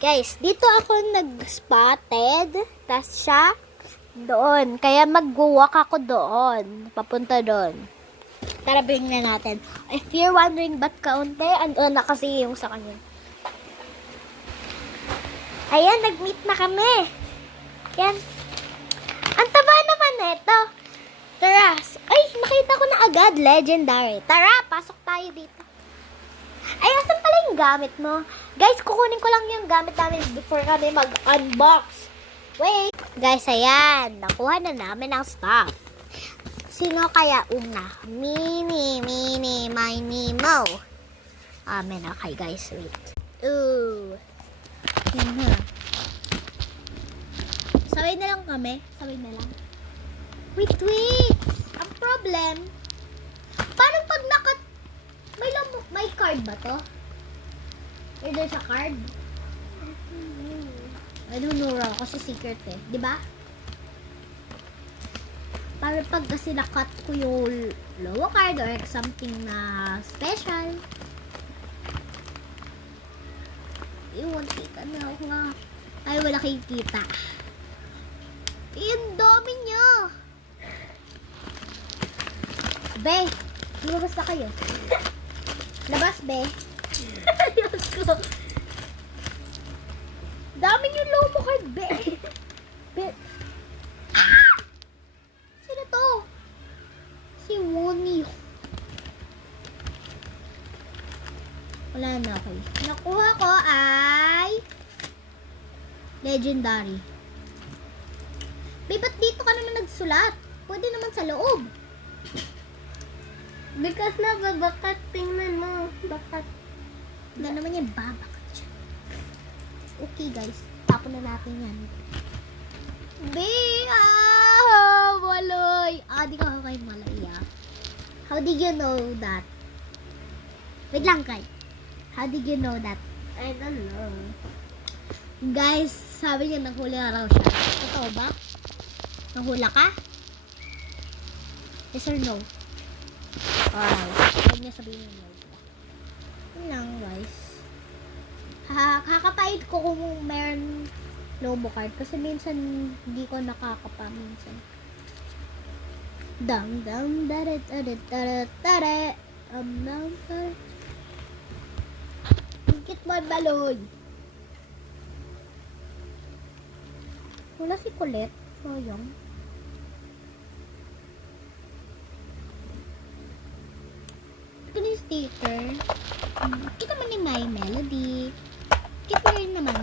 Guys, dito ako nag-spotted. Tapos siya doon. Kaya mag-walk ako doon. Papunta doon. Tara, bring na natin. If you're wondering ba't kaunti, andun na kasi yung sa kanya. Ayan, nag-meet na kami. Yan. Ang taba naman neto. Tara. Ay, nakita ko na agad. Legendary. Tara, pasok tayo dito. Ay, asan pala yung gamit mo? Guys, kukunin ko lang yung gamit namin before kami mag-unbox. Wait. Guys, ayan. Nakuha na namin ang stuff. Sino kaya una? Mini, my Nemo. Amen. Okay, guys. Wait. Ooh. Yan na. Sabay na lang kami. Sabay na lang. Wait. Ang problem, paano pag may card ba to? Or there's a card? I don't know raw. Kasi secret eh. Diba? Para pag kasi nakat ko yung lower card or something na special. Iwan kita na ako nga. Ay, wala kayong kita. Yung dami niya. Be, lumabas na kayo. Labas, be. Labas ko. Dami yung lower card, be. Be. Ah! Sino to? Si Woni. Wala na ako. Nakuha ko ay legendary. Ba't dito ka naman nagsulat? Pwede naman sa loob. Because nababakat, tingnan mo. Bakat. Wala naman yan, babakat siya. Okay guys, tapon na natin yan. Maloy. Di ka kay Maloy, ah. How did you know that? Wait lang, Kai. How did you know that? I don't know. Guys, sabi niya naghuli na raw siya. Totoo ba? Nahula ka? Yes or no? Wow. Huwag niya sabihin niya. Yun lang, guys. Kakapait ko kung meron lobo card. Kasi minsan, hindi ko nakakapa minsan. Dang, dare, tare. Higit mo ang baloy. Wala si Colette. Sayang. Ito na yung sticker. Kita mo ni My Melody. Kita rin naman.